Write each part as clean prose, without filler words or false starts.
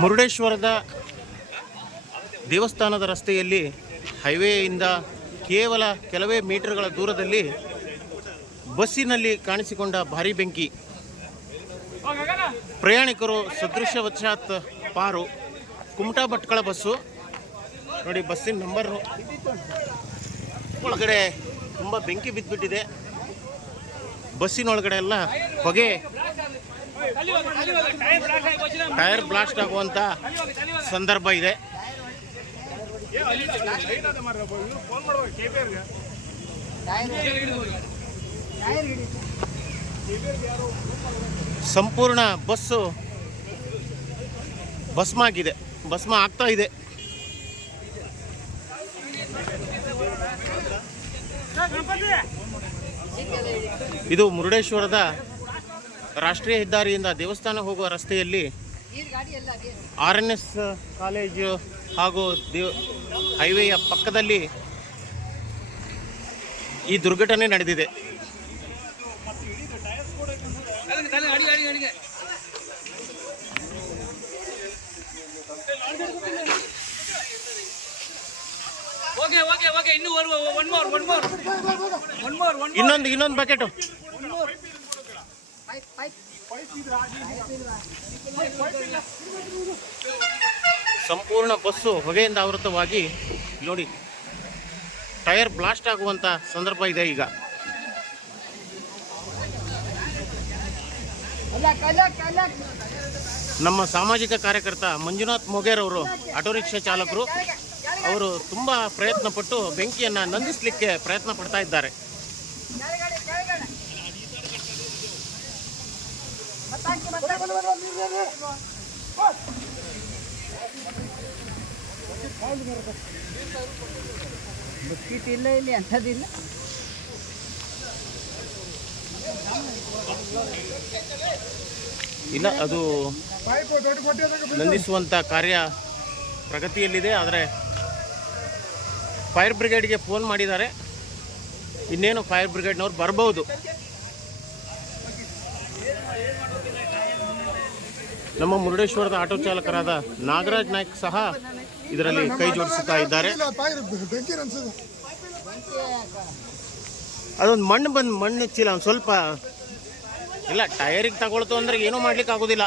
ಮುರುಡೇಶ್ವರದ ದೇವಸ್ಥಾನದ ರಸ್ತೆಯಲ್ಲಿ ಹೈವೇಯಿಂದ ಕೇವಲ ಕೆಲವೇ ಮೀಟರ್ಗಳ ದೂರದಲ್ಲಿ ಬಸ್ಸಿನಲ್ಲಿ ಕಾಣಿಸಿಕೊಂಡ ಭಾರೀ ಬೆಂಕಿ. ಪ್ರಯಾಣಿಕರು ಸದೃಶವಶಾತ್ ಪಾರು. ಕುಮಟಾ ಭಟ್ಕಳ ಬಸ್ಸು ನೋಡಿ, ಬಸ್ಸಿನ ನಂಬರು ಒಳಗಡೆ ತುಂಬ ಬೆಂಕಿ ಬಿದ್ದುಬಿಟ್ಟಿದೆ. ಬಸ್ಸಿನೊಳಗಡೆ ಎಲ್ಲ ಹೊಗೆ, ಟೈರ್ ಬ್ಲಾಸ್ಟ್ ಆಗುವಂಥ ಸಂದರ್ಭ ಇದೆ. ಸಂಪೂರ್ಣ ಬಸ್ಸು ಭಸ್ಮ ಆಗ್ತಾ ಇದೆ. ಇದು ಮುರುಡೇಶ್ವರದ ರಾಷ್ಟ್ರೀಯ ಹೆದ್ದಾರಿಯಿಂದ ದೇವಸ್ಥಾನ ಹೋಗುವ ರಸ್ತೆಯಲ್ಲಿ RNS ಕಾಲೇಜು ಹಾಗೂ ಹೈವೇಯ ಪಕ್ಕದಲ್ಲಿ ಈ ದುರ್ಘಟನೆ ನಡೆದಿದೆ. ಇನ್ನೊಂದು ಬಕೆಟು. ಸಂಪೂರ್ಣ ಬಸ್ಸು ಹೊಗೆಯಿಂದ ಆವೃತವಾಗಿ ನೋಡಿ, ಟೈರ್ ಬ್ಲಾಸ್ಟ್ ಆಗುವಂತ ಸಂದರ್ಭ ಇದೆ. ಈಗ ನಮ್ಮ ಸಾಮಾಜಿಕ ಕಾರ್ಯಕರ್ತ ಮಂಜುನಾಥ್ ಮೊಗೇರ್ ಅವರು, ಆಟೋ ರಿಕ್ಷಾ ಚಾಲಕರು, ಅವರು ತುಂಬ ಪ್ರಯತ್ನ ಪಟ್ಟು ಬೆಂಕಿಯನ್ನು ನಂದಿಸಲಿಕ್ಕೆ ಪ್ರಯತ್ನ ಪಡ್ತಾ ಇದ್ದಾರೆ. ಇಲ್ಲ ಇಲ್ಲಿ ಅಂಥದ್ದಿಲ್ಲ. ಇಲ್ಲ, ಅದು ನಂದಿಸುವಂಥ ಕಾರ್ಯ ಪ್ರಗತಿಯಲ್ಲಿದೆ. ಆದರೆ ಫೈರ್ ಬ್ರಿಗೇಡ್ಗೆ ಫೋನ್ ಮಾಡಿದ್ದಾರೆ. ಇನ್ನೇನು ಫೈರ್ ಬ್ರಿಗೇಡ್ನವ್ರು ಬರ್ಬೋದು. ನಮ್ಮ ಮುರುಡೇಶ್ವರದ ಆಟೋ ಚಾಲಕರಾದ ನಾಗರಾಜ್ ನಾಯ್ಕ್ ಸಹ ಇದರಲ್ಲಿ ಕೈ ಜೋಡಿಸುತ್ತಾ ಇದ್ದಾರೆ. ಅದೊಂದು ಮಣ್ಣು ಚೀಲ ಒಂದು ಸ್ವಲ್ಪ ಇಲ್ಲ, ಟೈರಿಗೆ ತಗೊಳ್ತು ಅಂದ್ರೆ ಏನೂ ಮಾಡ್ಲಿಕ್ಕೆ ಆಗೋದಿಲ್ಲ.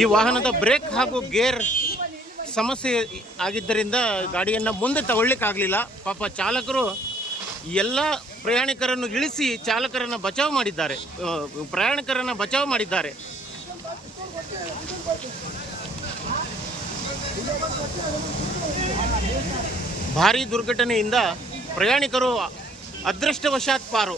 ಈ ವಾಹನದ ಬ್ರೇಕ್ ಹಾಗೂ ಗೇರ್ ಸಮಸ್ಯೆ ಆಗಿದ್ದರಿಂದ ಗಾಡಿಯನ್ನು ಮುಂದೆ ತಗೊಳ್ಳಿಕ್ಕಾಗಲಿಲ್ಲ. ಪಾಪ ಚಾಲಕರು ಎಲ್ಲ ಪ್ರಯಾಣಿಕರನ್ನು ಇಳಿಸಿ ಚಾಲಕರನ್ನು ಬಚಾವ್ ಮಾಡಿದ್ದಾರೆ, ಪ್ರಯಾಣಿಕರನ್ನು ಬಚಾವ್ ಮಾಡಿದ್ದಾರೆ. ಭಾರೀ ದುರ್ಘಟನೆಯಿಂದ ಪ್ರಯಾಣಿಕರು ಅದೃಷ್ಟವಶಾತ್ ಪಾರು.